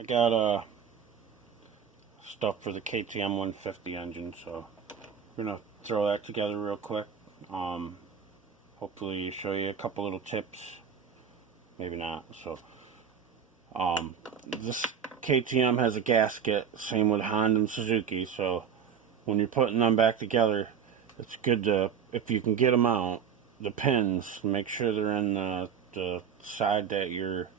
I got stuff for the ktm150 engine, so we're gonna throw that together real quick. Hopefully show you a couple little tips, maybe not. So this KTM has a gasket, same with Honda and Suzuki, so when you're putting them back together, it's good to, if you can get them out, the pins, make sure they're in the side that you're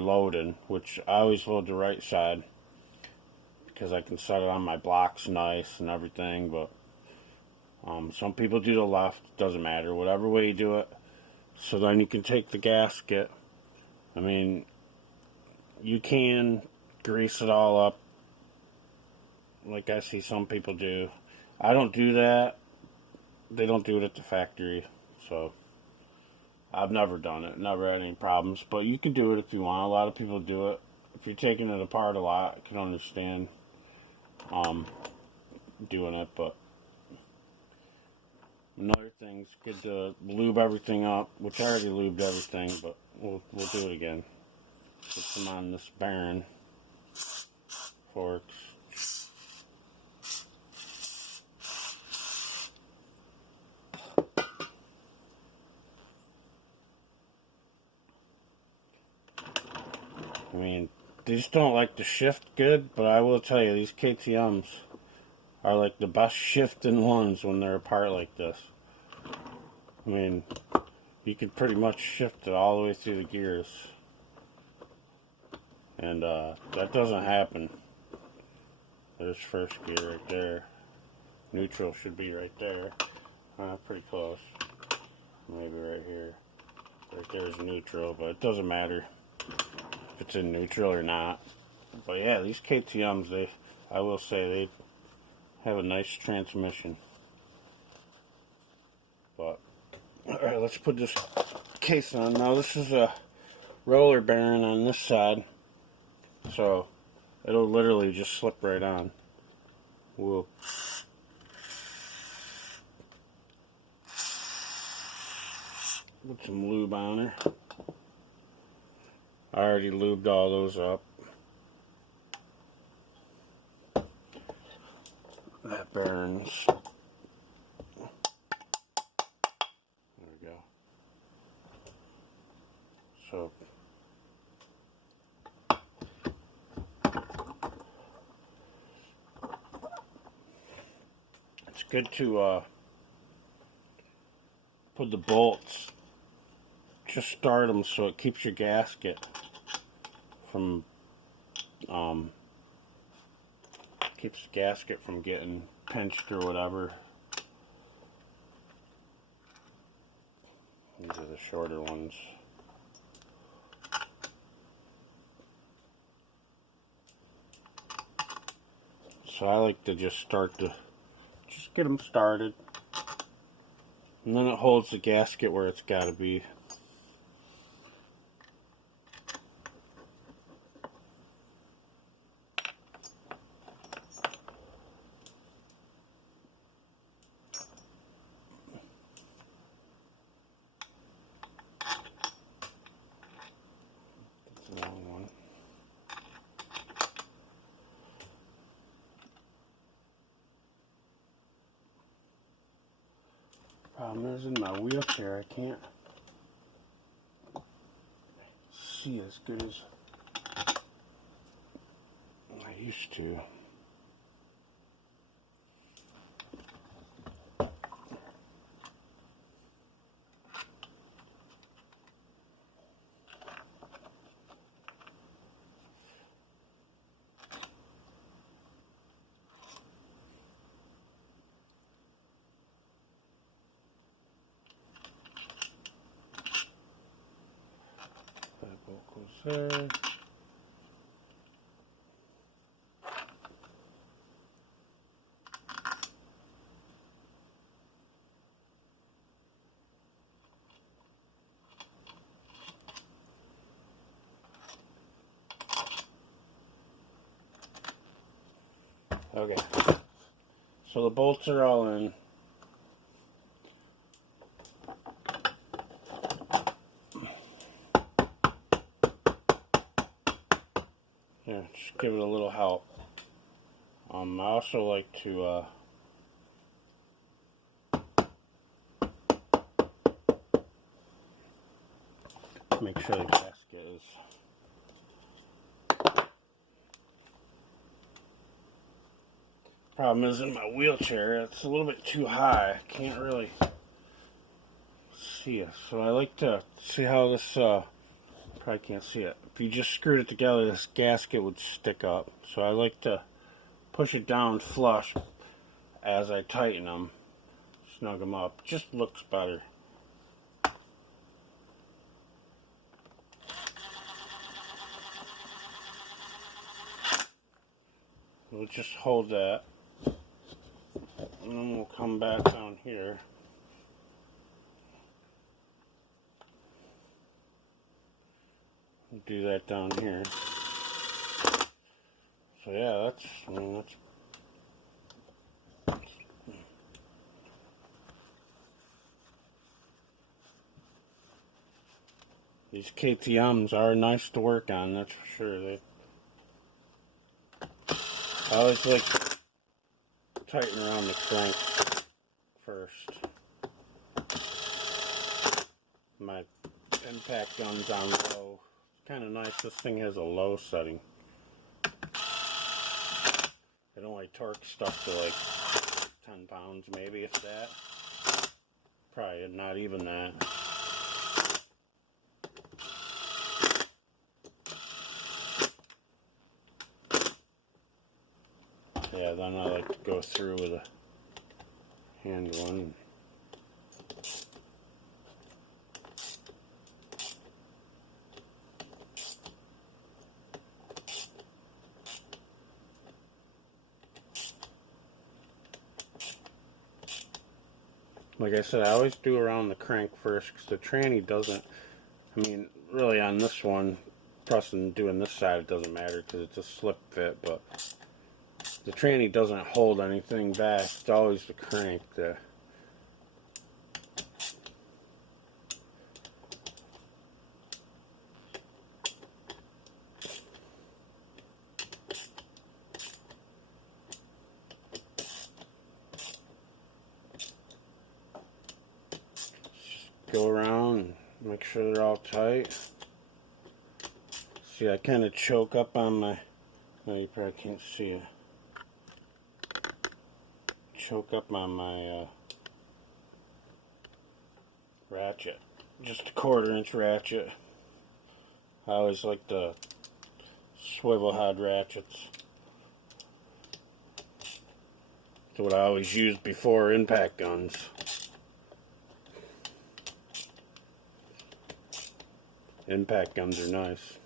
loading, which I always load the right side because I can set it on my blocks nice and everything. But some people do the left, doesn't matter, whatever way you do it. So then you can take the gasket, I mean, you can grease it all up like I see some people do. I don't do that. They don't do it at the factory, so I've never done it, never had any problems. But you can do it if you want. A lot of people do it. If you're taking it apart a lot, I can understand doing it. But another thing, it's good to lube everything up, which I already lubed everything, but we'll do it again. Put some on this bearing, forks. I mean, they just don't like to shift good, but I will tell you, these KTMs are like the best shifting ones when they're apart like this. I mean, you can pretty much shift it all the way through the gears. And that doesn't happen. There's first gear right there. Neutral should be right there. Pretty close. Maybe right here. Right there's neutral, but it doesn't matter if it's in neutral or not. But yeah, these KTMs, I will say, they have a nice transmission. But alright, let's put this case on. Now this is a roller bearing on this side, so it'll literally just slip right on. We'll put some lube on her. I already lubed all those up. That bearings. There we go. So it's good to put the bolts, just start them so it keeps your gasket from keeps the gasket from getting pinched or whatever. These are the shorter ones. So I like to just get them started, and then it holds the gasket where it's got to be. Problem is, in my wheelchair, I can't see as good as I used to. That bolt goes there. Okay, so the bolts are all in. Yeah, just give it a little help. I also like to make sure the gasket is problem is in my wheelchair, it's a little bit too high. I can't really see it. So I like to see how this, probably can't see it. If you just screwed it together, this gasket would stick up. So I like to push it down flush as I tighten them, snug them up. Just looks better. We'll just hold that, and then we'll come back down here. Do that down here. So yeah, that's these KTMs are nice to work on, that's for sure. I always like to tighten around the crank first. My impact gun's on low. It's kind of nice. This thing has a low setting. It only torque stuff to like 10 pounds, maybe, if that. Probably not even that. Yeah, then I like to go through with a hand one. Like I said, I always do around the crank first, because the tranny doesn't, I mean, really on this one, pressing doing this side, it doesn't matter because it's a slip fit, but the tranny doesn't hold anything back. It's always the crank that go around and make sure they're all tight. See, I kind of choke up on my, no, you probably can't see it. Choke up on my ratchet. Just a 1/4 inch ratchet. I always like the swivel head ratchets. That's what I always used before impact guns. Impact guns are nice.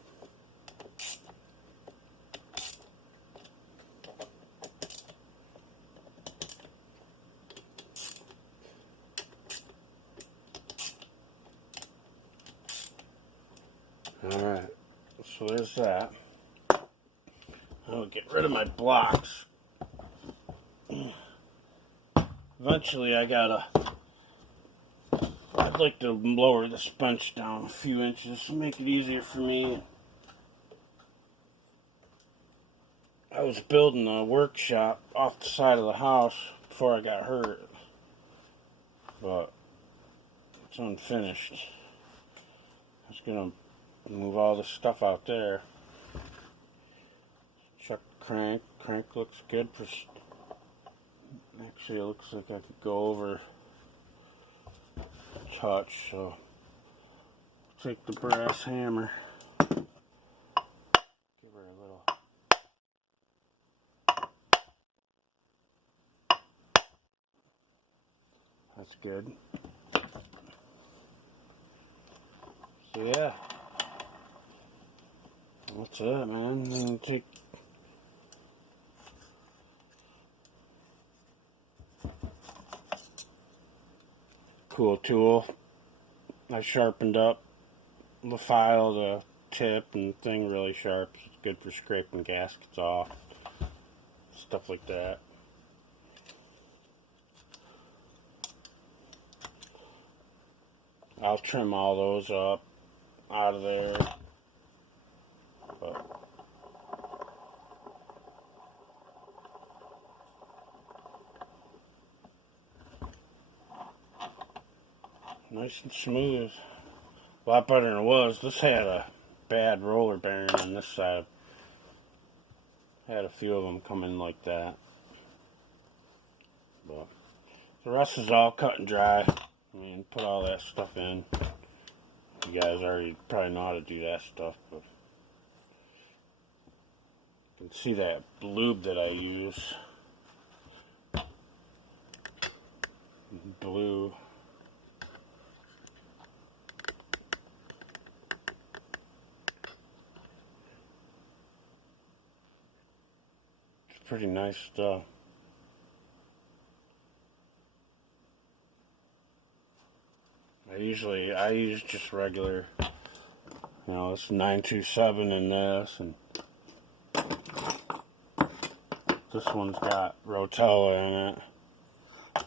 Alright, so there's that. I'll get rid of my blocks. Eventually I'd like to lower this bench down a few inches to make it easier for me. I was building a workshop off the side of the house before I got hurt, but it's unfinished. I was gonna move all the stuff out there. Check the crank. Crank looks good for. Actually, it looks like I could go over touch. So take the brass hammer. Give her a little. That's good. So yeah. That's it, man. And take cool tool. I sharpened up the file, the tip and thing really sharp. It's good for scraping gaskets off. Stuff like that. I'll trim all those up out of there. But Nice and smooth. A lot better than it was. This had a bad roller bearing on this side. Had a few of them come in like that. But the rest is all cut and dry. I mean, put all that stuff in. You guys already probably know how to do that stuff, but you can see that lube that I use. Blue. It's pretty nice stuff. I use just regular, it's 927 in this, and this one's got Rotella in it.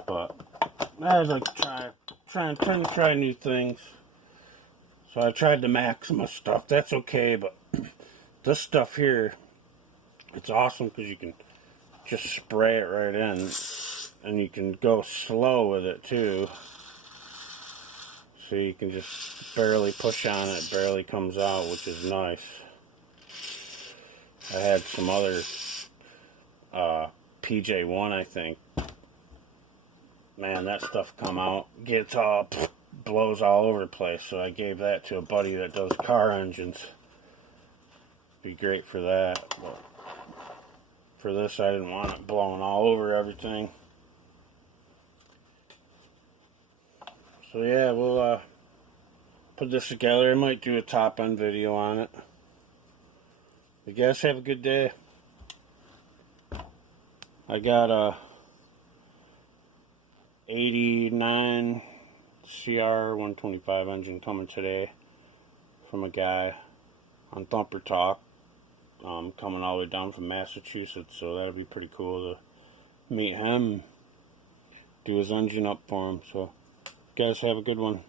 But I like to try new things. So I tried the Maxima stuff. That's okay, but this stuff here, it's awesome because you can just spray it right in, and you can go slow with it too. So you can just barely push on it, barely comes out, which is nice. I had some other PJ1, I think. Man, that stuff come out, gets all, blows all over the place. So I gave that to a buddy that does car engines. Be great for that. But for this, I didn't want it blowing all over everything. So yeah, we'll put this together. I might do a top end video on it. You guys have a good day. I got a 89 CR 125 engine coming today from a guy on Thumper Talk, coming all the way down from Massachusetts, so that'll be pretty cool to meet him, do his engine up for him. So guys have a good one.